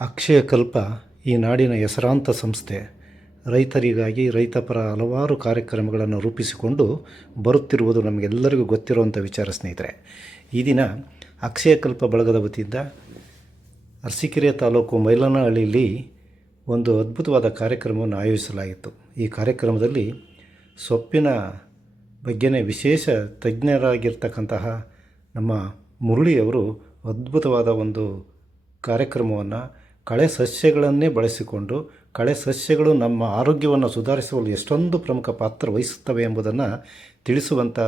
ಅಕ್ಷಯ ಕಲ್ಪ ಈ ನಾಡಿನ ಹೆಸರಾಂತ ಸಂಸ್ಥೆ. ರೈತರಿಗಾಗಿ ರೈತಪರ ಹಲವಾರು ಕಾರ್ಯಕ್ರಮಗಳನ್ನು ರೂಪಿಸಿಕೊಂಡು ಬರುತ್ತಿರುವುದು ನಮಗೆಲ್ಲರಿಗೂ ಗೊತ್ತಿರುವಂಥ ವಿಚಾರ ಸ್ನೇಹಿತರೆ. ಈ ದಿನ ಅಕ್ಷಯ ಕಲ್ಪ ಬಳಗದ ವತಿಯಿಂದ ಅರಸೀಕೆರೆ ತಾಲೂಕು ಮೈಲನಹಳ್ಳಿಯಲ್ಲಿ ಒಂದು ಅದ್ಭುತವಾದ ಕಾರ್ಯಕ್ರಮವನ್ನು ಆಯೋಜಿಸಲಾಗಿತ್ತು. ಈ ಕಾರ್ಯಕ್ರಮದಲ್ಲಿ ಸೊಪ್ಪಿನ ಬಗ್ಗೆನೇ ವಿಶೇಷ ತಜ್ಞರಾಗಿರ್ತಕ್ಕಂತಹ ನಮ್ಮ ಮುರಳಿಯವರು ಅದ್ಭುತವಾದ ಒಂದು ಕಾರ್ಯಕ್ರಮವನ್ನು ಕಳೆ ಸಸ್ಯಗಳನ್ನೇ ಬಳಸಿಕೊಂಡು ಕಳೆ ಸಸ್ಯಗಳು ನಮ್ಮ ಆರೋಗ್ಯವನ್ನು ಸುಧಾರಿಸುವಲ್ಲಿ ಎಷ್ಟೊಂದು ಪ್ರಮುಖ ಪಾತ್ರ ವಹಿಸುತ್ತವೆ ಎಂಬುದನ್ನು ತಿಳಿಸುವಂಥ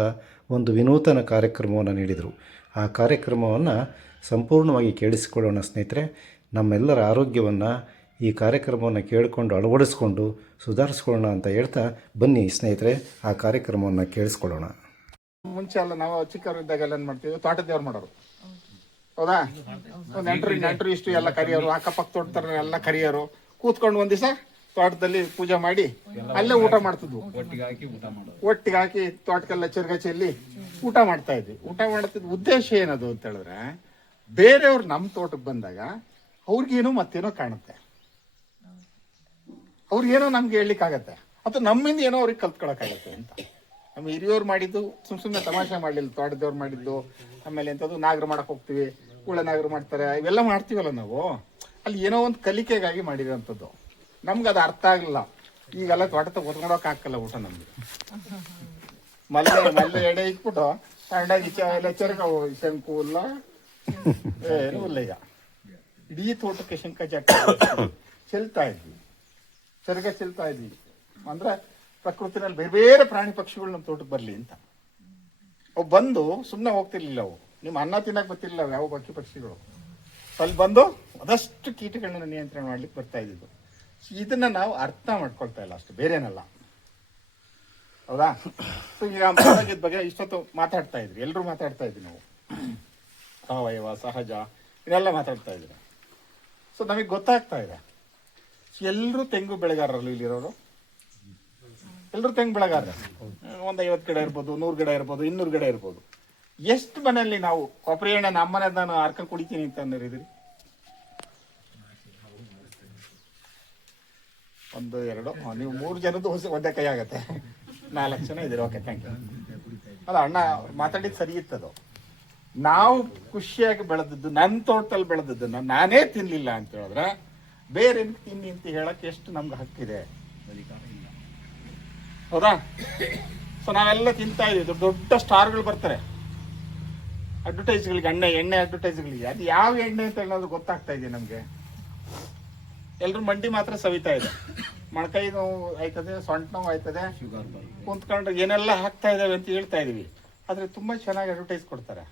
ಒಂದು ವಿನೂತನ ಕಾರ್ಯಕ್ರಮವನ್ನು ನೀಡಿದರು. ಆ ಕಾರ್ಯಕ್ರಮವನ್ನು ಸಂಪೂರ್ಣವಾಗಿ ಕೇಳಿಸಿಕೊಳ್ಳೋಣ ಸ್ನೇಹಿತರೆ. ನಮ್ಮೆಲ್ಲರ ಆರೋಗ್ಯವನ್ನು ಈ ಕಾರ್ಯಕ್ರಮವನ್ನು ಕೇಳಿಕೊಂಡು ಅಳವಡಿಸ್ಕೊಂಡು ಸುಧಾರಿಸ್ಕೊಳ್ಳೋಣ ಅಂತ ಹೇಳ್ತಾ ಬನ್ನಿ ಸ್ನೇಹಿತರೆ. ಆ ಕಾರ್ಯಕ್ರಮವನ್ನು ಕೇಳಿಸ್ಕೊಳ್ಳೋಣ. ಮುಂಚೆ ಅಲ್ಲ, ನಾವು ಚಿಕ್ಕವರಿದ್ದಾಗೆಲ್ಲ ಏನು ಮಾಡ್ತೀವಿ? ತೋಟದೇವ್ರು ಮಾಡೋರು. ಹೌದಾ? ನೆಂಟ್ರಿ ನೆಂಟ್ರು ನೆಂಟ್ರು ಇಷ್ಟು ಎಲ್ಲ ಕರಿಯೋರು ಅಕ್ಕಪಕ್ಕ ತೋಟದ ಎಲ್ಲ ಕರಿಯೋರು ಕೂತ್ಕೊಂಡು ಒಂದ್ ದಿವಸ ತೋಟದಲ್ಲಿ ಪೂಜೆ ಮಾಡಿ ಅಲ್ಲೇ ಊಟ ಮಾಡ್ತಿದ್ವು. ಒಟ್ಟಿಗೆ ಹಾಕಿ ತೋಟಕ್ಕೆಲ್ಲ ಚೆರ್ಗ ಚೆಲ್ಲಿ ಊಟ ಮಾಡ್ತಾ ಇದ್ವಿ. ಊಟ ಮಾಡ್ತಿದ್ ಉದ್ದೇಶ ಏನದು ಅಂತ ಹೇಳಿದ್ರೆ ಬೇರೆಯವ್ರು ನಮ್ಮ ತೋಟಕ್ಕೆ ಬಂದಾಗ ಅವ್ರಿಗೇನೋ ಮತ್ತೇನೋ ಕಾಣುತ್ತೆ. ಅವ್ರಿಗೇನೋ ನಮ್ಗೆ ಹೇಳ್ಲಿಕ್ಕಾಗತ್ತೆ. ಅಥವಾ ನಮ್ಮಿಂದ ಏನೋ ಅವ್ರಿಗೆ ಕಲ್ತ್ಕೊಳಕ್ಕಾಗತ್ತೆ ಅಂತ. ನಮ್ಮ ಹಿರಿಯವ್ರು ಮಾಡಿದ್ದು ಸುಮ್ ಸುಮ್ಮನೆ ತಮಾಷೆ ಮಾಡಲಿಲ್ಲ ತೋಟದವ್ರು ಮಾಡಿದ್ದು ಆಮೇಲೆ ಎಂಥದ್ದು ನಾಗರ ಮಾಡಕ್ ಹೋಗ್ತೀವಿ. ಕುಳ ನಾಗರು ಮಾಡ್ತಾರೆ, ಇವೆಲ್ಲ ಮಾಡ್ತೀವಲ್ಲ ನಾವು? ಅಲ್ಲಿ ಏನೋ ಒಂದು ಕಲಿಕೆಗಾಗಿ ಮಾಡಿರೋಂಥದ್ದು. ನಮ್ಗೆ ಅದು ಅರ್ಥ ಆಗಲಿಲ್ಲ. ಈಗೆಲ್ಲ ತೋಟದ ಹೊತ್ಕೊಂಡೋಕ್ ಹಾಕಲ್ಲ ಊಟ ನಮಗೆ. ಮಲ್ಲೆ ಮಲ್ಲೆ ಎಡೆ ಇಟ್ಬಿಟ್ಟು ಸಣ್ಣಾಗಿ ಚೆರಗ ಶಂಕು ಇಲ್ಲ ಏನು ಇಲ್ಲ ಈಗ? ಇಡೀ ತೋಟಕ್ಕೆ ಶಂಕ ಚಕ್ಕ ಚೆಲ್ತಾ ಇದ್ವಿ. ಚೆರಗ ಚೆಲ್ತಾ ಇದ್ವಿ. ಅಂದ್ರೆ ಪ್ರಕೃತಿನಲ್ಲಿ ಬೇರೆ ಬೇರೆ ಪ್ರಾಣಿ ಪಕ್ಷಿಗಳು ನಮ್ಮ ತೋಟಕ್ಕೆ ಬರಲಿ ಅಂತ. ಅವು ಬಂದು ಸುಮ್ಮನೆ ಹೋಗ್ತಿರ್ಲಿಲ್ಲ ಅವು ನಿಮ್ಮ ಅನ್ನ ತಿನ್ನಕ್ಕೆ ಗೊತ್ತಿಲ್ಲ ಯಾವ ಪಕ್ಷಿ ಪಕ್ಷಿಗಳು ಅಲ್ಲಿ ಬಂದು ಅದಷ್ಟು ಕೀಟಗಳನ್ನ ನಿಯಂತ್ರಣ ಮಾಡ್ಲಿಕ್ಕೆ ಬರ್ತಾ ಇದ್ದಿದ್ದು. ಇದನ್ನ ನಾವು ಅರ್ಥ ಮಾಡ್ಕೊಳ್ತಾ ಇಲ್ಲ ಅಷ್ಟು ಬೇರೆನಲ್ಲ ಹೌದಾ? ಸೊ ಈಗ ಆರೋಗ್ಯದ ಬಗ್ಗೆ ಇಷ್ಟೊತ್ತು ಮಾತಾಡ್ತಾ ಇದ್ರಿ ಎಲ್ಲರೂ ಮಾತಾಡ್ತಾ ಇದ್ವಿ ನಾವು. ಸಾವಯವ, ಸಹಜ, ಇದೆಲ್ಲ ಮಾತಾಡ್ತಾ ಇದ್ರಿ. ಸೊ ನಮಗೆ ಗೊತ್ತಾಗ್ತಾ ಇದೆ. ಎಲ್ಲರೂ ತೆಂಗು ಬೆಳೆಗಾರರಲ್ಲಿ ಇಲ್ಲಿರೋರು? ಎಲ್ಲರೂ ತೆಂಗು ಬೆಳೆಗಾರ ಒಂದು ಐವತ್ತು ಗಿಡ ಇರ್ಬೋದು, ನೂರು ಗಿಡ ಇರ್ಬೋದು, ಇನ್ನೂರು ಗಿಡ ಇರ್ಬೋದು. ಎಷ್ಟು ಮನೆಯಲ್ಲಿ ನಾವು ಕೊಬ್ಬರಿ ಎಣ್ಣೆ ನಮ್ಮನೆ ನಾನು ಅರ್ಕ ಕುಡಿತೀನಿ ಅಂತ ಅನ್ನೋರಿದ್ರಿ ಒಂದು, ಎರಡು ನೀವು ಮೂರು ಜನದ್ದು ಹೊಸ ಒಂದೇ ಕೈ ಆಗತ್ತೆ. ನಾಲ್ಕು ಜನ ಇದ್ದೀರಿ. ಓಕೆ ಥ್ಯಾಂಕ್ ಯು ಅಲ್ಲ, ಅಣ್ಣ, ಮಾತಾಡಿದ್ದು ಸರಿ ಇತ್ತದು. ನಾವು ಖುಷಿಯಾಗಿ ಬೆಳೆದದ್ದು ನನ್ನ ತೋಟದಲ್ಲಿ ಬೆಳೆದದ್ದು ನಾನೇ ತಿನ್ನಲಿಲ್ಲ ಅಂತ ಹೇಳಿದ್ರೆ ಬೇರೆ ತಿನ್ನಿ ಅಂತ ಹೇಳಕ್ಕೆ ಎಷ್ಟು ನಮ್ಗೆ ಹಕ್ಕಿದೆ? ಹೌದಾ? ಸೊ ನಾವೆಲ್ಲ ತಿಂತಾ ಇದ್ದೀವಿ ದೊಡ್ಡ ದೊಡ್ಡ ಸ್ಟಾರ್ಗಳು ಬರ್ತಾರೆ. ಅಡ್ವರ್ಟೈಸ್ಗಳಿಗೆ ಎಣ್ಣೆ ಎಣ್ಣೆ ಅಡ್ವರ್ಟೈಸ್ಗಳಿಗೆ ಅದು ಯಾವ ಎಣ್ಣೆ ಅಂತ ಹೇಳೋದು ಗೊತ್ತಾಗ್ತಾ ಇದೆ ನಮಗೆ. ಎಲ್ಲರೂ ಮಂಡಿ ಮಾತ್ರ ಸವಿತಾ ಇದೆ. ಮೊಣಕೈ ನೋವು ಆಯ್ತದೆ ಸೊಂಟ ನೋವು ಆಯ್ತದೆ. ಕುಂತ್ಕೊಂಡ್ರೆ ಏನೆಲ್ಲ ಹಾಕ್ತಾ ಇದ್ದಾವೆ ಅಂತ ಹೇಳ್ತಾ ಇದೀವಿ. ಆದರೆ ತುಂಬಾ ಚೆನ್ನಾಗಿ ಅಡ್ವರ್ಟೈಸ್ ಕೊಡ್ತಾರೆ.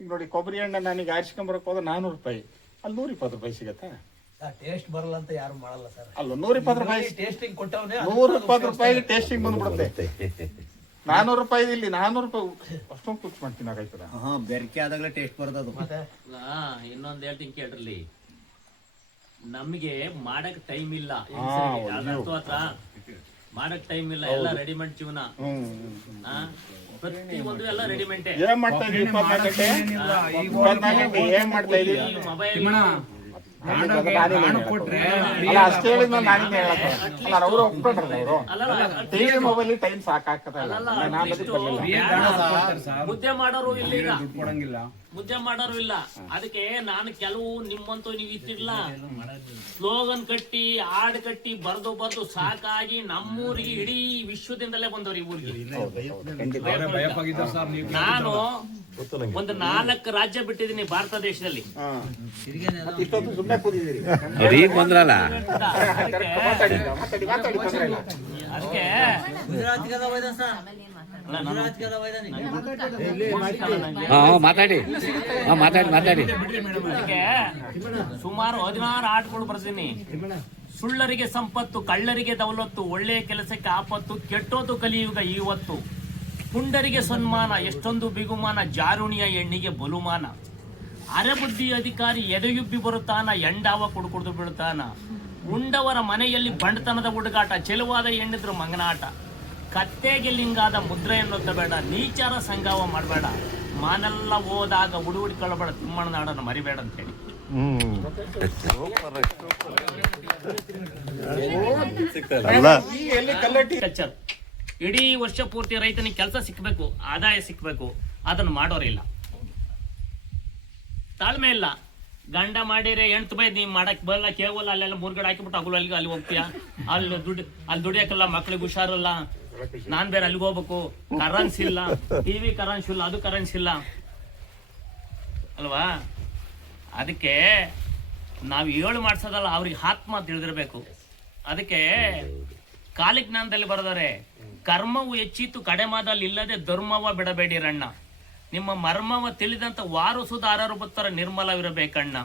ಈಗ ನೋಡಿ ಕೊಬ್ಬರಿ ಎಣ್ಣೆ ನನಗೆ ಆರಿಸ್ಕೊಂಬರಕ್ಕೆ ಹೋದ್ರೆ ನಾನೂರು ರೂಪಾಯಿ. ಅಲ್ಲಿ ನೂರ ಇಪ್ಪತ್ತು ರೂಪಾಯಿ ಸಿಗತ್ತೆ? ಟೇಸ್ಟ್ ಬರಲ್ಲ ಅಂತ ಯಾರು ಮಾಡಲ್ಲ ಸರ್. ಅಲ್ಲ ನೂರ ಇಪ್ಪತ್ತು ರೂಪಾಯಿ ಟೇಸ್ಟಿಂಗ್ ಕೊಟ್ಟವನೇ ನೂರ ಇಪ್ಪತ್ತು ರೂಪಾಯಿಗೆ ಟೇಸ್ಟಿಂಗ್ ಬಂದ್ಬಿಡುತ್ತೆ. ನಾನೂರು ರೂಪಾಯಿ ಇಲ್ಲಿ ನಾನೂರು ರೂಪಾಯಿ ಅಷ್ಟೊಂದು ಖುಷಿ ಮಾಡ್ತೀನಿ ಆಗಾಯ್ತದ ಹಾ ಬೆರಕೆ ಆದಾಗಲೇ ಟೇಸ್ಟ್ ಬರ್ತದ ಇನ್ನೊಂದ್ ಹೇಳ್ತೀನಿ ಕೇಳ್ರಿ. ನಮ್ಗೆ ಮಾಡಕ್ ಟೈಮ್ ಇಲ್ಲ. ಮಾಡಕ್ ಟೈಮ್ ಇಲ್ಲ ಎಲ್ಲ ರೆಡಿಮೇಡ್ ಜೀವನ. ಆ, ಪ್ರತಿ ಒಂದು ಎಲ್ಲ ರೆಡಿಮೇಡ್ ಏನ್ ಮಾಡ್ತಾ ಇದೀವಿ ಮೊಬೈಲ್ ಅಲ್ಲ ಅಷ್ಟೇ ಹೇಳಿದ್ ನಾನಿಂದ ಹೇಳಕ್ಕೆ ಅಲ್ಲ ಅವ್ರು ಒಪ್ಕೊಂಡ್ರಲ್ಲ ಟಿವಿ ಮೊಬೈಲ್ ಟೈಮ್ ಸಾಕಾಗ್ತದಲ್ಲ. ನಾನು ಬರ್ಲಿಲ್ಲ. ಮುದ್ದೆ ಮಾಡೋರು ಇಲ್ಲ ಮುದ್ದೆ ಮಾಡೋರು ಇಲ್ಲ. ಅದಕ್ಕೆ ನಾನು ಕೆಲವು ನಿಮ್ಮಂತೂ ನೀವು ಇತ್ತಿರ್ಲ ಸ್ಲೋಗನ್ ಕಟ್ಟಿ ಹಾಡ್ ಕಟ್ಟಿ ಬರ್ದು ಬರ್ದು ಸಾಕಾಗಿ ನಮ್ಮೂರಿಗೆ ಇಡೀ ವಿಶ್ವದಿಂದಲೇ ಬಂದವ್ರಿ ಈ ಊರಿಗೆ. ನಾನು ಒಂದು ನಾಲ್ಕು ರಾಜ್ಯ ಬಿಟ್ಟಿದ್ದೀನಿ ಭಾರತ ದೇಶದಲ್ಲಿ. ಹಾ. ಮತ್ತೆ ಇಷ್ಟೊತ್ತು ಸುಮ್ಮನೆ ಕೂತಿದ್ದೀರಿ. ಈಗ ಬಂದ್ರಲ್ಲ. ಅದಕ್ಕೆ ಮಾತಾಡಿ ಮಾತಾಡಿ. ಮಾತಾಡಿ. ಹಾ ಹಾ ಸುಮಾರು ಹದಿನಾರು ಆಟಗಳು ಬರ್ತೀನಿ. ಸುಳ್ಳರಿಗೆ ಸಂಪತ್ತು ಕಳ್ಳರಿಗೆ ದೌಲತ್ತು ಒಳ್ಳೆಯ ಕೆಲಸಕ್ಕೆ ಆಪತ್ತು ಕೆಟ್ಟೋದು ಕಲಿಯುಗ ಇವತ್ತು ಪುಂಡರಿಗೆ ಸನ್ಮಾನ ಎಷ್ಟೊಂದು ಬಿಗುಮಾನ ಜಾರುಣಿಯ ಎಣ್ಣಿಗೆ ಬಲುಮಾನ. ಅರೆಬುದ್ಧಿ ಅಧಿಕಾರಿ ಎದೆಯುಬ್ಬಿ ಬರುತ್ತಾನ ಎಂಡಾವ ಕುಡ್ಕುಡ್ದು ಬೀಳುತ್ತಾನ ಉಂಡವರ ಮನೆಯಲ್ಲಿ ಬಂಡತನದ ಹುಡುಗಾಟ ಚೆಲುವಾದ ಹೆಣ್ಣಿದ್ರು ಮಂಗನಾಟ. ಕತ್ತೆಗೆ ಲಿಂಗಾದ ಮುದ್ರೆಯನ್ನೊತ್ತ ಬೇಡ ನೀಚಾರ ಸಂಗಾವ ಮಾಡಬೇಡ. ಮಾನೆಲ್ಲ ಹೋದಾಗ ಹುಡುಗಿಕೊಳ್ಳಬೇಡ ತಿಮ್ಮಣ್ಣ ನಾಡನ್ನು ಮರಿಬೇಡ ಅಂತ ಹೇಳಿ ಕಲ್ಚರ್ ಇಡೀ ವರ್ಷ ಪೂರ್ತಿ ರೈತನಿಗೆ ಕೆಲಸ ಸಿಕ್ಬೇಕು ಆದಾಯ ಸಿಕ್ಬೇಕು ಅದನ್ನು ಮಾಡೋರಿಲ್ಲ. ತಾಳ್ಮೆ ಇಲ್ಲ. ಗಂಡ ಮಾಡಿರೆ ಎಂಟು ಬೈ ನೀವು ಮಾಡಕ್ ಬರಲ್ಲ ಕೇವಲ ಅಲ್ಲೆಲ್ಲ ಮೂರ್ಗಡೆ ಹಾಕಿಬಿಟ್ಟು ಅಲ್ಲಿಗೆ ಅಲ್ಲಿ ಹೋಗ್ತೀಯ? ಅಲ್ಲಿ ದುಡ್ಡು ಅಲ್ಲಿ ದುಡಿಯಕ್ಕಲ್ಲ ಮಕ್ಳಿಗೆ ಹುಷಾರಿಲ್ಲ. ನಾನ್ ಬೇರೆ ಅಲ್ಲಿಗೆ ಹೋಗ್ಬೇಕು. ಕರೆನ್ಸಿ ಇಲ್ಲ. ಟಿವಿ ಕರೆನ್ಸಿ ಇಲ್ಲ, ಅದು ಕರೆನ್ಸಿ ಇಲ್ಲ. ಅಲ್ವಾ? ಅದಕ್ಕೆ ನಾವು ಏಳು ಮಾಡ್ಸೋದಲ್ಲ, ಅವ್ರಿಗೆ ಆತ್ಮ ತಿಳಿದಿರ್ಬೇಕು. ಅದಕ್ಕೆ ಕಾಲಿಜ್ಞಾನದಲ್ಲಿ ಬರೆದರೆ ಕರ್ಮವು ಹೆಚ್ಚಿತ್ತು ಕಡೆ ಮಾದಲ್ಲಿ ಇಲ್ಲದೆ ಧರ್ಮವ ಬಿಡಬೇಡಿರಣ್ಣ ನಿಮ್ಮ ಮರ್ಮವ ತಿಳಿದಂತ ವಾರಸುದಾರರು ಬತ್ತರ ನಿರ್ಮಲವಿರಬೇಕಣ್ಣ.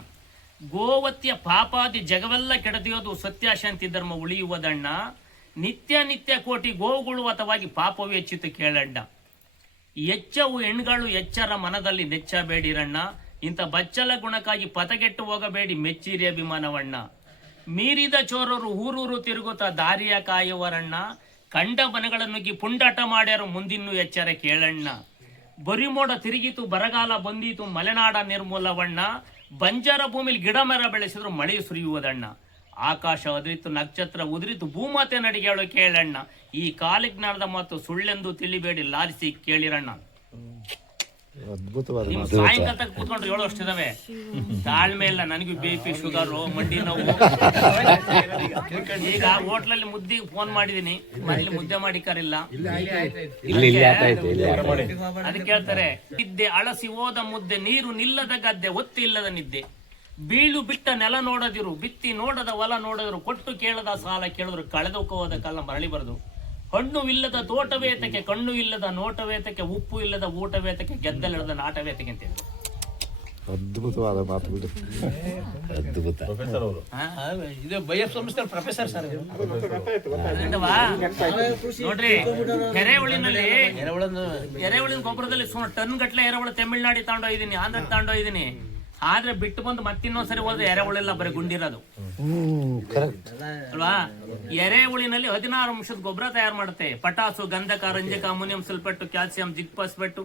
ಗೋವತ್ಯ ಪಾಪಾದಿ ಜಗವೆಲ್ಲ ಕೆಡದಿಯೋದು ಸತ್ಯಾಶಾಂತಿ ಧರ್ಮ ಉಳಿಯುವುದಣ್ಣ. ನಿತ್ಯ ನಿತ್ಯ ಕೋಟಿ ಗೋವುಗಳು ಅಥವಾಗಿ ಪಾಪವೇ ಹೆಚ್ಚಿತು ಕೇಳಣ್ಣ. ಎಚ್ಚವು ಹೆಣ್ಗಳು ಎಚ್ಚರ ಮನದಲ್ಲಿ ನೆಚ್ಚಬೇಡಿರಣ್ಣ ಇಂಥ ಬಚ್ಚಲ ಗುಣಕ್ಕಾಗಿ ಪತಗೆಟ್ಟು ಹೋಗಬೇಡಿ ಮೆಚ್ಚಿರಿ ಅಭಿಮಾನವಣ್ಣ. ಮೀರಿದ ಚೋರರು ಊರೂರು ತಿರುಗುತ್ತಾ ದಾರಿಯ ಕಾಯುವರಣ್ಣ. ಕಂಡ ಮನೆಗಳ ನುಗ್ಗಿ ಪುಂಡಾಟ ಮಾಡ್ಯಾರು ಮುಂದಿನ್ನೂ ಎಚ್ಚರ ಕೇಳಣ್ಣ. ಬರಿಮೋಡ ತಿರುಗಿತು ಬರಗಾಲ ಬಂದಿತು ಮಲೆನಾಡ ನಿರ್ಮೂಲವಣ್ಣ. ಬಂಜರ ಭೂಮಿಲಿ ಗಿಡ ಮರ ಬೆಳೆಸಿದ್ರು ಮಳೆ ಸುರಿಯುವುದಣ್ಣ. ಆಕಾಶ ಅದಿರಿತು ನಕ್ಷತ್ರ ಉದುರಿತು ಭೂಮಾತೆ ನಡಿಗೆಳು ಕೇಳಣ್ಣ. ಈ ಕಾಲಿಜ್ಞಾನದ ಮಾತು ಸುಳ್ಳೆಂದು ತಿಳಿಬೇಡಿ ಲಾರಿಸಿ ಕೇಳಿರಣ್ಣ. ಸಾಯಂಕಾಲ ಕೂತ್ಕೊಂಡ್ರೆ ಏಳು ವರ್ಷ ಇದಾವೆ ತಾಳ್ಮೆ ಇಲ್ಲ ನನಗೂ ಬಿ ಪಿ ಶುಗರ್ ಮಂಡಿ ನೋವು. ಈಗ ಹೋಟ್ಲಲ್ಲಿ ಮುದ್ದಿಗೆ ಫೋನ್ ಮಾಡಿದೀನಿ ಮನೇಲಿ ಮುದ್ದೆ ಮಾಡಿ ಕರಿಲ್ಲ ಇಲ್ಲಿ ಇಲ್ಲಿ ಆಯ್ತಾಯ್ತು ಅದಕ್ಕೆ ಹೇಳ್ತಾರೆ ನಿದ್ದೆ ಅಳಸಿ ಹೋದ ಮುದ್ದೆ ನೀರು ನಿಲ್ಲದ ಗದ್ದೆ ಒತ್ತಿ ಇಲ್ಲದ ನಿದ್ದೆ. ಬೀಳು ಬಿಟ್ಟ ನೆಲ ನೋಡದಿರು ಬಿತ್ತಿ ನೋಡದ ಹೊಲ ನೋಡದಿರು ಕೊಟ್ಟು ಕೇಳದ ಸಾಲ ಕೇಳಿದ್ರು ಕಳೆದೋಕೋದ ಕಾಲ ಮರಳಿ ಬರದು. ಹಣ್ಣು ಇಲ್ಲದ ತೋಟವೇತಕ್ಕೆ ಕಣ್ಣು ಇಲ್ಲದ ನೋಟವೇತಕ್ಕೆ ಉಪ್ಪು ಇಲ್ಲದ ಊಟವೇತಕ್ಕೆ ಗೆದ್ದಲಿಲ್ಲದ ನಾಟವೇತಕ್ಕೆ ಅಂತ ಹೇಳಿದ್ರು. ಅದ್ಭುತವಾದ ಮಾತು ಬಿಡು. ಅದ್ಭುತ? ಇದು ಸಂಸ್ಥೆ ಪ್ರೊಫೆಸರ್ ಸರ್? ನೋಡ್ರಿ ಎರೆಹುಳಿನಲ್ಲಿ ಎರೆಹುಳಿನ ಗೊಬ್ಬರದಲ್ಲಿ ಸುಮಾರು ಟನ್ ಗಟ್ಲೆ ಎರೆಹುಳ ತಮಿಳ್ನಾಡಿ ತಗೊಂಡೋಗಿದ್ದೀನಿ ಆಂಧ್ರ ತಗೊಂಡೋಗಿದ್ದೀನಿ ಆದ್ರೆ ಬಿಟ್ಟು ಬಂದು ಮತ್ತಿನ್ನೊಂದ್ಸರಿ ಹೋದ್ರೆ ಎರೆಹುಳೆಲ್ಲ ಬರೀ ಗುಂಡಿರೋದು. ಅಲ್ವಾ? ಎರೆಹುಳಿನಲ್ಲಿ ಹದಿನಾರು ಅಂಶದ ಗೊಬ್ಬರ ತಯಾರು ಮಾಡುತ್ತೆ. ಪಟಾಸು, ಗಂಧಕ, ರಂಜಕ, ಅಮೋನಿಯಂ ಸಲ್ಫೇಟ್ ಕ್ಯಾಲ್ಸಿಯಂ ಜಿಗ್ ಫಾಸ್ಫೇಟ್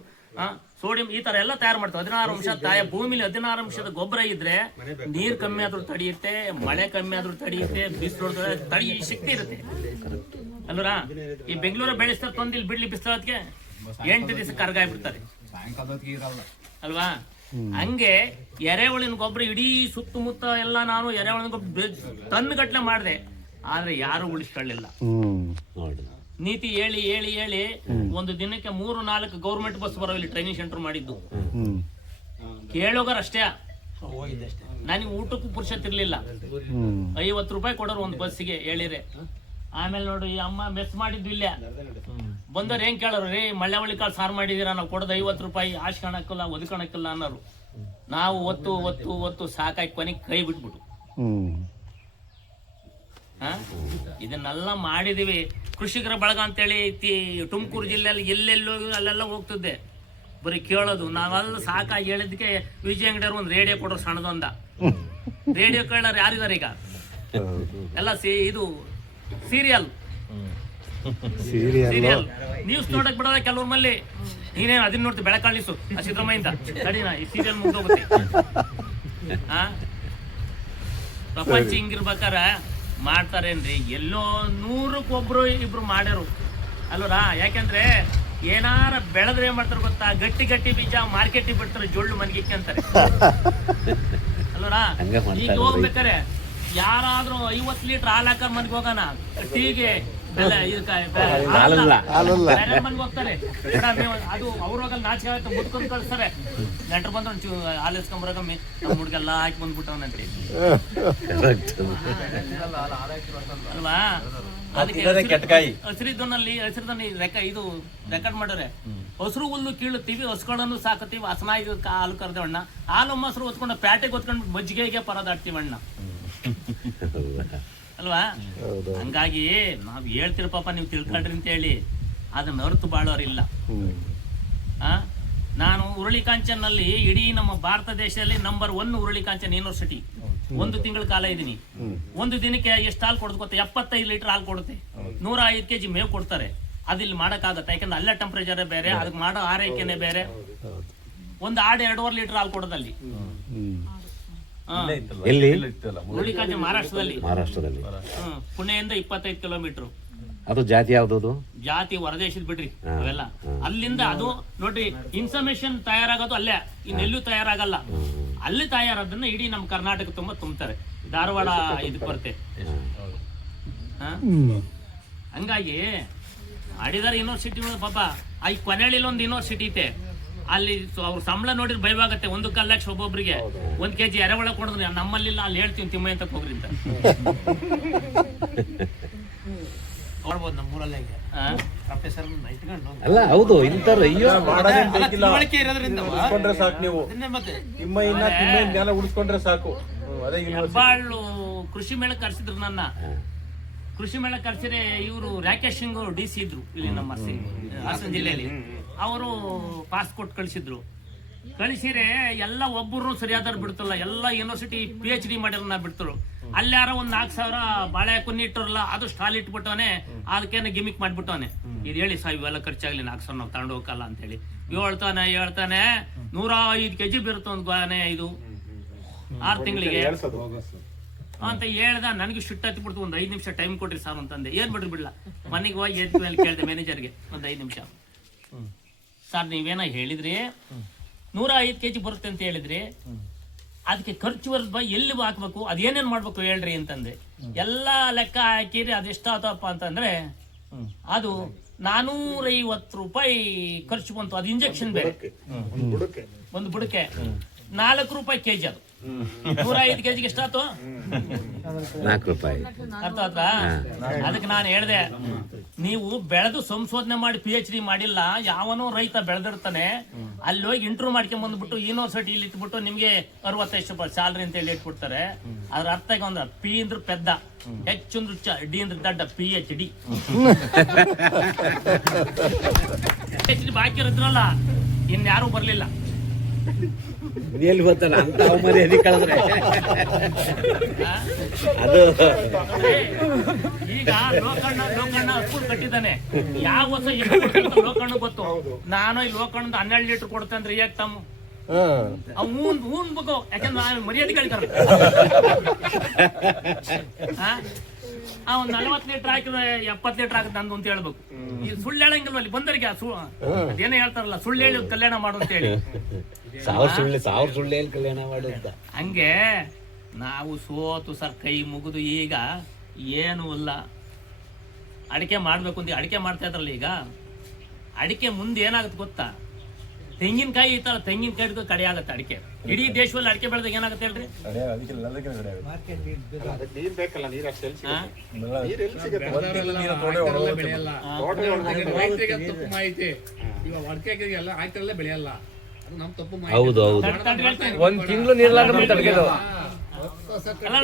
ಸೋಡಿಯಂ ಈ ತರ ಎಲ್ಲ ತಯಾರು ಮಾಡ್ತಾರೆ ಹದಿನಾರು ಅಂಶ ತಾಯ ಭೂಮಿಲಿ ಹದಿನಾರು ಅಂಶದ ಗೊಬ್ಬರ ಇದ್ರೆ ನೀರ್ ಕಮ್ಮಿ ಆದ್ರೂ ತಡೆಯುತ್ತೆ, ಮಳೆ ಕಮ್ಮಿ ಆದ್ರೂ ತಡೆಯುತ್ತೆ, ಬಿಸಿಲು ತಡಿ ಶಕ್ತಿ ಇರುತ್ತೆ. ಅಲ್ವರ? ಈ ಬೆಂಗಳೂರು ಬೆಳೆಸ್ತಾರೆ ತೊಂದಿಲ್ ಬಿಡ್ಲಿ ಬಿಸಿಲೋದಕ್ಕೆ ಎಂಟು ದಿವಸ ಕರ್ಗಾಯ್ಬಿಡ್ತಾರೆ. ಅಲ್ವಾ? ಹಂಗೆ ಎರೆಹುಳಿನ ಗೊಬ್ಬರ ಇಡೀ ಸುತ್ತಮುತ್ತ ಎಲ್ಲ ನಾನು ಎರೆಹುಳಿನ ಗೊಬ್ಬರ ತನ್ನ ಗಟ್ಲೆ ಮಾಡಿದೆ. ಆದ್ರೆ ಯಾರು ಉಳಿಸ್ಕೊಳ್ಳಿಲ್ಲ. ನೀತಿ ಹೇಳಿ ಹೇಳಿ ಹೇಳಿ ಒಂದು ದಿನಕ್ಕೆ ಮೂರು, ನಾಲ್ಕು ಗೌರ್ಮೆಂಟ್ ಬಸ್ ಬರೋ ಇಲ್ಲಿ ಟ್ರೈನಿಂಗ್ ಸೆಂಟರ್ ಮಾಡಿದ್ದು. ಹ್ಮ್ ಕೇಳೋಗರ್ ಅಷ್ಟೇ. ಹೋಗಿದ್ದೆ ಅಷ್ಟೇ ನನಗೆ ಊಟಕ್ಕೂ ಪುರುಷತ್ ಇರಲಿಲ್ಲ. ಹ್ಮ್ ಐವತ್ತು ರೂಪಾಯಿ ಕೊಡೋರು ಒಂದು ಬಸ್ಸಿಗೆ ಹೇಳಿರೆ ಆಮೇಲೆ ನೋಡು, ಈ ಅಮ್ಮ ಮೆಸ್ ಮಾಡಿದ್ದು ಇಲ್ಲೇ. ಬಂದವ್ರು ಏನ್ ಕೇಳೋರು ರೀ ಮಳ್ಳೆ ಒಳ್ಳಿ ಕಾಳು ಸಾರು ಮಾಡಿದೀರಾ ನಾವು ಕೊಡೋದು ಐವತ್ತು ರೂಪಾಯಿ ಆಶ್ ಕಾಣಕ್ಕಿಲ್ಲ ಒದ್ಕೊಳಕ್ಕಿಲ್ಲ ಅನ್ನೋರು. ನಾವು ಒತ್ತು ಒತ್ತು ಒತ್ತು ಸಾಕಾಗಿ ಕೊನೆಗೆ ಕೈ ಬಿಟ್ಬಿಟ್ಟು? ಇದನ್ನೆಲ್ಲ ಮಾಡಿದೀವಿ. ಕೃಷಿಕರ ಬಳಗ ಅಂತೇಳಿ ಹೇಳಿ ತುಮಕೂರು ಜಿಲ್ಲೆಯಲ್ಲಿ ಎಲ್ಲೆಲ್ಲೋ ಅಲ್ಲೆಲ್ಲ ಹೋಗ್ತಿದ್ದೆ. ಬರೀ ಕೇಳೋದು. ನಾವೆಲ್ಲ ಸಾಕಾಗಿ ಹೇಳಿದಕ್ಕೆ ವಿಜಯ ಅಂಗಡಿಯವ್ರು ಒಂದು ರೇಡಿಯೋ ಕೊಡೋರು ಸಣ್ಣದೊಂದ. ರೇಡಿಯೋ ಕೇಳೋರು ಯಾರಿದ್ದಾರೆ ಈಗ? ಎಲ್ಲ ಸಿ ಇದು ಸೀರಿಯಲ್. ಸೀರಿಯಲ್ ನ್ಯೂಸ್ ನೋಡಕ್ ಬಿಡೋದ ಕೆಲವ್ರ ಮಲ್ಲಿ ನೀನೇನು ಅದನ್ನ ನೋಡ್ತಿ ಬೆಳಕಾಳಿಸು ಆ ಸಿದ್ದರಾಮಯ್ಯಿಂದ. ಸರಿನಾ ಈ ಸೀರಿಯಲ್ ಮುಗ್ದೋಗುತ್ತೆ. ಆ? ಪ್ರಪಂಚ ಹಿಂಗಿರ್ಬೇಕಾರ ಮಾಡ್ತಾರೇನ್ರಿ? ಎಲ್ಲೋ ನೂರಕ್ಕೊಬ್ರು ಇಬ್ರು ಮಾಡ್ಯಾರು. ಅಲ್ವರಾ ಯಾಕೆಂದ್ರೆ ಏನಾರ ಬೆಳೆದ್ರೆ ಏನ್ ಮಾಡ್ತಾರೆ ಗೊತ್ತಾ? ಗಟ್ಟಿ ಗಟ್ಟಿ ಬೀಜ ಮಾರ್ಕೆಟಿಗೆ ಬಿಡ್ತಾರೆ ಜೊಳ್ಳು ಮನ್ಗಿಕ್ಕೆ ಅಂತಾರೆ. ಅಲ್ವರಾ ಈಗ ಹೋಗ್ಬೇಕಾರೆ ಯಾರಾದ್ರೂ ಐವತ್ ಲೀಟರ್ ಹಾಲ್ ಹಾಕ ಮನ್ಗೆ ಹೋಗೋಣ. ಟೀಗೆ ಹಾಲಲ್ಲ. ಹಾಲಲ್ಲ. ಅದು ಅವ್ರ ಹೋಗಲ್ಲ ನಾಚಿಕೆ ಆಗುತ್ತೆ ಮುದ್ಕೊಂಡು ಕಳಿಸ್ತಾರೆ. ನೆಂಟ್ರು ಬಂದ್ರೆ ಒಂಚೂರು ಹಾಲು ಇಸ್ಕೊಂಬರಗಮ್ಮಿ ನಮ್ಮ ಹುಡುಗೆಲ್ಲ ಹಾಕಿ ಬಂದ್ಬಿಟ್ಟವನಂತೆ ಕರೆಕ್ಟ್ ಅಲ್ವಾ? ಅದಕ್ಕೆ. ಹಸಿರಿದ್ದನಲ್ಲಿ ಹಸಿರಿದಲ್ಲಿ ರೆಕ ಇದು ರೆಕಾರ್ಡ್ ಮಾಡೋರೆ ಹಸಿರು ಹುಲ್ಲು ಕೀಳುತ್ತೀವಿ ಹಸ್ಗಳನ್ನು ಸಾಕುತ್ತೀವಿ ಇದು ಹಾಲು ಕರೆದವಣ್ಣ ಹಾಲು ಮೊಸರು ಹೊತ್ಕೊಂಡು ಪ್ಯಾಟೆಗೆ ಹೊತ್ಕೊಂಡು ಮಜ್ಜಿಗೆಗೆ ಪರದಾಡ್ತೀವಣ್ಣ ಅಲ್ವಾ? ಹಂಗಾಗಿ ನಾವ್ ಹೇಳ್ತಿರ ಪಾಪ ನೀವು ತಿಳ್ಕೊಳ್ರಿ ಅಂತ ಹೇಳಿ ಅದನ್ನ ಅರ್ತು ಬಾಳೋರಿಲ್ಲ. ಆ? ನಾನು ಉರುಳಿ ಕಾಂಚನ್ನಲ್ಲಿ ಇಡೀ ನಮ್ಮ ಭಾರತ ದೇಶದಲ್ಲಿ ನಂಬರ್ ಒನ್ ಉರುಳಿ ಕಾಂಚನ್ ಯೂನಿವರ್ಸಿಟಿ ಒಂದು ತಿಂಗಳ ಕಾಲ ಇದೀನಿ. ಒಂದು ದಿನಕ್ಕೆ ಎಷ್ಟು ಹಾಲು ಕೊಡುತ್ತೆ ಗೊತ್ತಾ? ಎಪ್ಪತ್ತೈದು ಲೀಟರ್ ಹಾಲು ಕೊಡುತ್ತೆ. ನೂರ ಐದು ಕೆಜಿ ಮೇವು ಕೊಡ್ತಾರೆ. ಅದಿಲ್ಲಿ ಮಾಡೋಕ್ಕಾಗತ್ತೆ? ಯಾಕಂದ್ರೆ ಅಲ್ಲೇ ಟೆಂಪರೇಚರ್ ಬೇರೆ ಅದಕ್ಕೆ ಮಾಡೋ ಆರೈಕೆನೆ ಬೇರೆ. ಒಂದ್ ಆಡು ಎರಡೂವರೆ ಲೀಟರ್ ಹಾಲು ಕೊಡೋದಲ್ಲಿ. ಎಲ್ಲಿ? ಹುರುಳಿಕಾಜಿ ಮಹಾರಾಷ್ಟ್ರದಲ್ಲಿ. ಮಹಾರಾಷ್ಟ್ರದಲ್ಲಿ. ಹ್ಮ್ ಪುಣೆಯಿಂದ ಇಪ್ಪತ್ತೈದು ಕಿಲೋಮೀಟರ್. ಅದು ಜಾತಿ ಯಾವ್ದು ಜಾತಿ ಹೊರದೇಶದ ಬಿಡ್ರಿ. ಅವೆಲ್ಲ. ಅಲ್ಲಿಂದ ಅದು ನೋಡ್ರಿ ಇನ್ಫಾರ್ಮೇಶನ್ ತಯಾರಾಗೋದು ಅಲ್ಲೇ. ಇನ್ನೆಲ್ಲೂ ತಯಾರಾಗಲ್ಲ. ಅಲ್ಲಿ ತಯಾರಾದನ್ನ ಇಡೀ ನಮ್ಮ ಕರ್ನಾಟಕ ತುಂಬಾ ತುಂಬ್ತಾರೆ. ಧಾರವಾಡ ಇದ್ ಬರುತ್ತೆ. ಹಾ? ಹಂಗಾಗಿ ಮಾಡಿದಾರ ಯೂನಿವರ್ಸಿಟಿ ಪಾಪ. ಆ ಈ ಕೊನೆಯಲ್ಲಿ ಒಂದು ಯೂನಿವರ್ಸಿಟಿ ಐತೆ. ಅಲ್ಲಿ ಸ- ಅವ್ರ ಸಂಬಳ ನೋಡಿದ್ರೆ ಭಯವಾಗತ್ತೆ. ಒಂದು ಕಾಲ್ ಲಕ್ಷ ಒಬ್ಬೊಬ್ರಿಗೆ. ಒಂದ್ ಕೆಜಿ ಎರೆಹುಳ ಕೊಡಿದ್ರೆ ನಮ್ಮಲ್ಲಿಲ್ಲ ಅಲ್ಲಿ ಹೇಳ್ತೀವಿ ತಿಮ್ಮ ಅಂತ ಹೋಗ್ರಿ ಅಂತ. ನೋಡ್ಬೋದು ಪ್ರೊಫೆಸರ್ ಇಟ್ಕೊಂಡು ಅಲ್ಲ ಹೌದು ಇಂಥವ್ರು ಅಯ್ಯೋ. ಅಲ್ಲ, ತಿಳುವಳಿಕೆ ಇರೋದ್ರಿಂದ ಉಳಿಸ್ಕೊಂಡ್ರೆ ಸಾಕು ನೀವು. ಜ್ಞಾನ ಉಳಿಸ್ಕೊಂಡ್ರೆ ಸಾಕು. ಅದೇ ಹೆಬ್ಬಾಳು ಕೃಷಿ ಮೇಳ ಕರ್ಸಿದ್ರು ನನ್ನ. ಕೃಷಿ ಮೇಳ ಕರ್ಸಿದ್ರೆ ಇವರು ರಾಕೇಶ್ ಸಿಂಗ್ ಡಿ ಸಿ ಇದ್ರು ಇಲ್ಲಿ ನಮ್ಮ ಸಿ- ಹಾಸನ ಜಿಲ್ಲೆಯಲ್ಲಿ. ಅವರು ಪಾಸ್ ಕೊಟ್ಟು ಕಳಿಸಿದ್ರು. ಕಳಿಸಿರೆ ಎಲ್ಲ ಒಬ್ಬರು ಸರಿಯಾದವ್ರು ಬಿಡ್ತಲ್ಲ. ಎಲ್ಲ ಯೂನಿವರ್ಸಿಟಿ ಪಿ ಎಚ್ ಡಿ ಮಾಡಿರ ಬಿಡ್ತರು ಅಲ್ಲಾರ ಒಂದ್ ನಾಲ್ಕು ಸಾವಿರ ಬಾಳೆ ಕುನ್ನಿ ಇಟ್ಟರಲ್ಲ, ಅದು ಸ್ಟಾಲ್ ಇಟ್ಬಿಟ್ಟವನೆ, ಅದಕ್ಕೇನೆ ಗಿಮಿಕ್ ಮಾಡ್ಬಿಟ್ಟವನೆ. ಇದು ಹೇಳಿ ಸಾ ಇವೆಲ್ಲ ಖರ್ಚಾಗ್ಲಿ, ನಾಲ್ಕು ಸಾವಿರ ನಾವು ತಗೊಂಡು ಹೋಗಲ್ಲ ಅಂತೇಳಿ ಹೇಳ್ತಾನೆ ಹೇಳ್ತಾನೆ ನೂರ ಐದು ಕೆಜಿ ಬೀರುತ್ತೆ ಒಂದು ಗಾನೆ ಇದು. ಆರು ತಿಂಗಳಿಗೆ. ಅಂತ ಹೇಳ್ದ, ನನಗೆ ಶಿಟ್ ಹತ್ಬಿಡ್ತು, ಒಂದು ಐದು ನಿಮಿಷ ಟೈಮ್ ಕೊಟ್ರಿ ಸರ್ ಅಂತಂದೆ. ಏನ್ ಬಿಡ್ರಿ ಬಿಡ್ಲಾ? ಮನೆಗೆ ಹೋಗಿ ಎದ್ದು ಮೇಲೆ ಕೇಳಿದೆ ಮ್ಯಾನೇಜರ್ಗೆ ಒಂದು ಐದು ನಿಮಿಷ. ಸರ್ ನೀವೇನ ಹೇಳಿದ್ರಿ? ನೂರ ಐದು ಕೆಜಿ ಬರುತ್ತೆ ಅಂತ ಹೇಳಿದ್ರಿ. ಅದಕ್ಕೆ ಖರ್ಚು ಬರ್ತಪ್ಪ ಎಲ್ಲಿ ಹಾಕ್ಬೇಕು ಅದೇನೇನ್ ಮಾಡ್ಬೇಕು ಹೇಳ್ರಿ ಅಂತಂದೆ. ಎಲ್ಲಾ ಲೆಕ್ಕ ಹಾಕಿರಿ ಅದೆಷ್ಟಾತಪ್ಪ ಅಂತಂದ್ರೆ ಅದು ನಾನೂರೈವತ್ತು ರೂಪಾಯಿ ಖರ್ಚು ಬಂತು. ಅದು ಇಂಜೆಕ್ಷನ್ ಬೇರೆ. ಒಂದು ಬುಡಕ್ಕೆ. ಬುಡಕೆ ನಾಲ್ಕು ರೂಪಾಯಿ ಕೆಜಿ ಅದು. ನೂರ ಐದು ಕೆಜಿಗೆ ಎಷ್ಟಾಯ್ತು ಅರ್ಥ ಆತ ಅದಕ್ಕೆ ನಾನು ಹೇಳ್ದೆ ನೀವು ಬೆಳೆದು ಸಂಶೋಧನೆ ಮಾಡಿ ಪಿ ಎಚ್ ಡಿ ಮಾಡಿಲ್ಲ, ಯಾವನೋ ರೈತ ಬೆಳೆದಿರ್ತಾನೆ ಅಲ್ಲಿ ಹೋಗಿ ಇಂಟರ್ವ್ಯೂ ಮಾಡ್ಕೊಂಡ್ ಬಂದ್ಬಿಟ್ಟು ಇಲ್ಲಿ ಇಟ್ಬಿಟ್ಟು ನಿಮ್ಗೆ ಅರವತ್ತೈದು ರೂಪಾಯಿ ಸ್ಯಾಲ್ರಿ ಅಂತ ಹೇಳಿ ಇಟ್ಬಿಡ್ತಾರೆ. ಅದ್ರ ಅರ್ಥ ಈಗ ಒಂದು ಪಿ ಅಂದ್ರೆ ಪೆದ್ದ ಎಚ್ ಅಂದ್ರೆ ಡಿ ಅಂದ್ರೆ ದಡ್ಡ P H D H D ಬಾಕಿ ಇರೋದ್ರಲ್ಲ, ಇನ್ಯಾರು ಬರ್ಲಿಲ್ಲ. ಎಲ್ಲಿ ಗೊತ್ತಲ್ಲ ಅಂತ ಅವಮರ್ಯಾದೆ ಕಳೆದ್ರೆ. ಆ? ಅದು. ಈಗ ಲೋಕಣ್ಣ ಲೋಕಣ್ಣ ಸ್ಕೂಲ್ ಕಟ್ಟಿದ್ದಾನೆ. ಯಾವ ಅಂತ ಲೋಕಣ್ಣ ಗೊತ್ತು? ನಾನು ಈ ಲೋಕಣ್ಣದ ಹನ್ನೆರಡು ಲೀಟರ್ ಕೊಡ್ತೇನೆ ಅಂದ್ರೆ ಯಾಕೆ ತಮ್ಮ? ಹೂನ್ ಹೂನ್ ಬೇಕು ಯಾಕಂದ್ರೆ ನಾನು ಮರ್ಯಾದೆ ಕೇಳ್ತಾರೆ ಆ ಒಂದ್ ನಲವತ್ತು ಲೀಟರ್ ಹಾಕಿದ್ರೆ ಎಪ್ಪತ್ತು ಲೀಟರ್ ಆಗುತ್ತೆ ನಂದು ಅಂತ ಹೇಳ್ಬೇಕು. ಈ ಸುಳ್ಳು ಹೇಳಂಗಿಲ್ಲ ಅಲ್ಲಿ ಬಂದರಿಗೆ ಅದೇನ ಹೇಳ್ತಾರಲ್ಲ ಸುಳ್ಳು ಹೇಳಿ ಕಲ್ಯಾಣ ಮಾಡು ಅಂತ ಹೇಳಿ. ಸಾವಿರ ಸುಳ್ಳು ಸಾವಿರ ಸುಳ್ಳು ಹೇಳಿ ಕಲ್ಯಾಣ ಮಾಡು ಅಂತ. ಹಂಗೆ ನಾವು ಸೋತು ಸರ್ ಕೈ ಮುಗಿದು ಈಗ ಏನು ಇಲ್ಲ ಅಡಿಕೆ ಮಾಡ್ಬೇಕು ಅಂತ ಅಡಿಕೆ ಮಾಡ್ತಾ ಇದ್ರಲ್ಲ ಈಗ. ಅಡಿಕೆ ಮುಂದೆ ಏನಾಗುತ್ತೆ ಗೊತ್ತಾ? ತೆಂಗಿನಕಾಯಿ ಈ ತರ ತೆಂಗಿನಕಾಯಿ ಹಿಡ್ದು ಕಡೆ ಆಗುತ್ತೆ ಅಡಿಕೆ. ಇಡೀ ದೇಶದಲ್ಲಿ ಅಡಿಕೆ ಬೆಳೆದಾಗ ಏನಾಗುತ್ತೆ ಹೇಳ್ರಿ? ಅದಕ್ಕೆ ನೀರ್ ಬೇಕಲ್ಲ ನೀರ್ ಅಷ್ಟು ಎಲ್ಲಿ ಹಾ? ಸಿಗುತ್ತೆ ನೀರ್ ಎಲ್ಲಿ ಸಿಗುತ್ತೆ? ರೈತರಿಗೆ ತಪ್ಪು ಮಾಹಿತಿ. ಈಗ ಅಡಿಕೆ ಎಲ್ಲ ಆಯ್ತರಲ್ಲೇ ಬೆಳೆಯಲ್ಲ. ಅದು ನಮ್ ತಪ್ಪು ಮಾಹಿತಿ. ಹೌದು ಹೌದು. ತಡ್- ತಡ್ರಿ ಹೇಳ್ತೀನಿ. ಒಂದ್ ತಿಂಗಳು ತಡ್ರಿ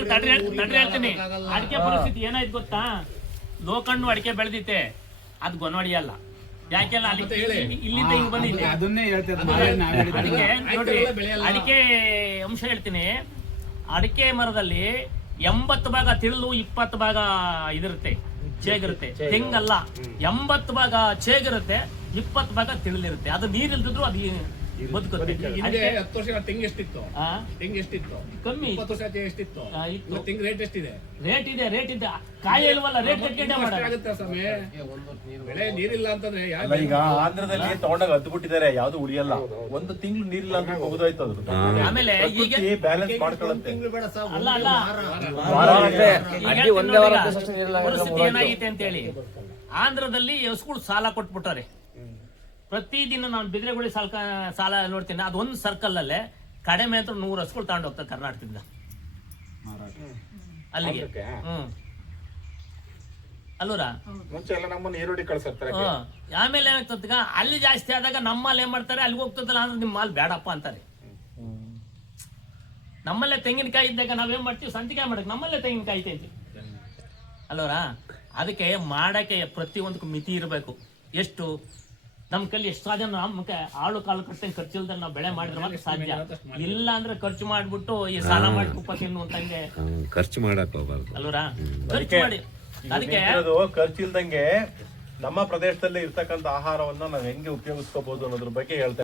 ತಡ್ರಿ. ಹೇಳ್ತೀನಿ. ಅಡಿಕೆ ಪರಿಸ್ಥಿತಿ ಏನಾಯ್ತು ಗೊತ್ತಾ? ಲೋಕಣ್ಣು ಅಡಿಕೆ ಬೆಳೆದಿತ್ತೆ. ಅದು ಗೊನವಡಿಯಲ್ಲ ಯಾಕೆಲ್ಲ ಅಲ್ಲಿ? ಇಲ್ಲಿ- ಇಲ್ಲಿಂದ ಹಿಂಗ್ ಬಂದಿದೆ ಅದನ್ನೇ ಅಡಿಕೆ ನೋಡಿ ಅಡಿಕೆ ಅಂಶ ಹೇಳ್ತೀನಿ. ಅಡಿಕೆ ಮರದಲ್ಲಿ ಎಂಬತ್ತು ಭಾಗ ತಿಳ್ಳು ಇಪ್ಪತ್ತು ಭಾಗ ಇದಿರುತ್ತೆ ಚೇಗಿರುತ್ತೆ. ತೆಂಗಲ್ಲ ಎಂಬತ್ತು ಭಾಗ ಚೇಗಿರುತ್ತೆ ಇಪ್ಪತ್ತು ಭಾಗ ತಿಳಿದಿರುತ್ತೆ ಅದು ನೀರಿಲ್ದಿದ್ರು ಅದು ಹಿಂದೆ ಹತ್ತು ವರ್ಷ ತೆಂಗ್ ಎಷ್ಟಿತ್ತು? ಆ, ತೆಂಗ್ ಎಷ್ಟಿತ್ತು? ಕಮ್ಮಿ. ಇಪ್ಪತ್ತು ವರ್ಷ ಎಷ್ಟಿತ್ತು? ಇವತ್ತು ತೆಂಗ್ ರೇಟ್ ಎಷ್ಟಿದೆ? ರೇಟ್ ಇದೆ ರೇಟ್ ಇದೆ. ಕಾಯಿ ಇಲ್ವಲ್ಲ ರೇಟ್ ಆಗುತ್ತೆ ಸ್ವಾಮಿ? ಬೆಳೆ ನೀರಿಲ್ಲ ಅಂತಂದ್ರೆ ಈಗ ಆಂಧ್ರದಲ್ಲಿ ತಗೊಂಡಾಗ ಹತ್ತು ಬಿಟ್ಟಿದ್ದಾರೆ ಯಾವ್ದು ಉಳಿಯಲ್ಲ. ಒಂದು ತಿಂಗಳು ನೀರಿಲ್ಲ ಅಂತ ಮುಗಿದೋಯ್ತು ಅದು. ಆಮೇಲೆ ಈಗ ಬ್ಯಾಲೆನ್ಸ್ ಮಾಡ್ಕೊಳ್ಳುತ್ತೆ. ಅಲ್ಲ ಅಲ್ಲ. ಒಂದೇ ವಾರ ಅಂತ ಹೇಳಿ ಆಂಧ್ರದಲ್ಲಿ ಹಸುಗಳು ಸಾಲ ಕೊಟ್ಬಿಟ್ಟಾರೆ. ಪ್ರತಿದಿನ ನಾನು ಬಿದ್ರೆಗುಳಿ ಸಾಲ ಸಾಲ ನೋಡ್ತೀನಿ. ಅದೊಂದು ಸರ್ಕಲ್ ಅಲ್ಲೇ ಕಡಿಮೆ ಅಂತ ನೂರು ಹಸುಗಳು ತಗೊಂಡು ಹೋಗ್ತಾರೆ ಕರ್ನಾಟಕದಿಂದ. ಅಲ್ಲಿಗೆ. ಹ್ಮ್. ಅಲ್ಲೂರ? ಮುಂಚೆ ಎಲ್ಲ ನಮ್ಮನ್ನ ಈರುಳ್ಳಿ ಕಳ್ಸಿರ್ತಾರೆ ಆಮೇಲೆ ಏನಾಗ್ತದ ಅಲ್ಲಿ ಜಾಸ್ತಿ ಆದಾಗ ನಮ್ಮಲ್ಲಿ ಮಾಲ್ ಏನ್ ಮಾಡ್ತಾರೆ? ಅಲ್ಲಿಗೆ ಹೋಗ್ತದಲ್ಲ ಅಂದ್ರೆ ನಿಮ್ಮ ಮಾಲ್ ಬೇಡಪ್ಪ ಅಂತಾರೆ. ನಮ್ಮಲ್ಲೇ ತೆಂಗಿನಕಾಯಿ ಇದ್ದಾಗ ನಾವೇನ್ ಮಾಡ್ತೀವಿ? ಸಂತಿಕಾಯಿ ಮಾಡಕ್. ನಮ್ಮಲ್ಲೇ ತೆಂಗಿನಕಾಯಿ ಐತೆ ಅಲ್ಲೋರಾ? ಅದಕ್ಕೆ ಮಾಡಕ್ಕೆ ಪ್ರತಿಯೊಂದಕ್ಕೂ ಮಿತಿ ಇರಬೇಕು. ಎಷ್ಟು? ನಮ್ಮ ಕೈಲಿ ಎಷ್ಟು ಸಾಧ್ಯ ನಮ್ಮ ಆಳು ಕಾಲು ಕಟ್ಟಂಗೆ ಖರ್ಚಿಲ್ದ ನಾವು ಬೆಳೆ ಮಾಡಿದ್ರೆ ಮಾತ್ರ ಸಾಧ್ಯ. ಇಲ್ಲ ಅಂದ್ರೆ ಖರ್ಚು ಮಾಡ್ಬಿಟ್ಟು ಈ ಸಾಲ ಮಾಡಿ ಕುಪ್ಪ ತಿನ್ನುವಂತಂಗೆ ಖರ್ಚು ಮಾಡಕ್ ಹೋಗ್ಬಾರ್ದು. ಅಲ್ವರಾ? ಖರ್ಚು ಮಾಡಿ. ಅದಕ್ಕೆ ಖರ್ಚು ಖರ್ಚಿಲ್ದಂಗೆ ನಮ್ಮ ಪ್ರದೇಶದಲ್ಲಿ ಇರ್ತಕ್ಕಂಥ ಆಹಾರವನ್ನ ನಾವು ಹೆಂಗೆ ಉಪಯೋಗಿಸ್ಕೋಬಹುದು ಅನ್ನೋದ್ರ ಬಗ್ಗೆ ಹೇಳ್ತಾ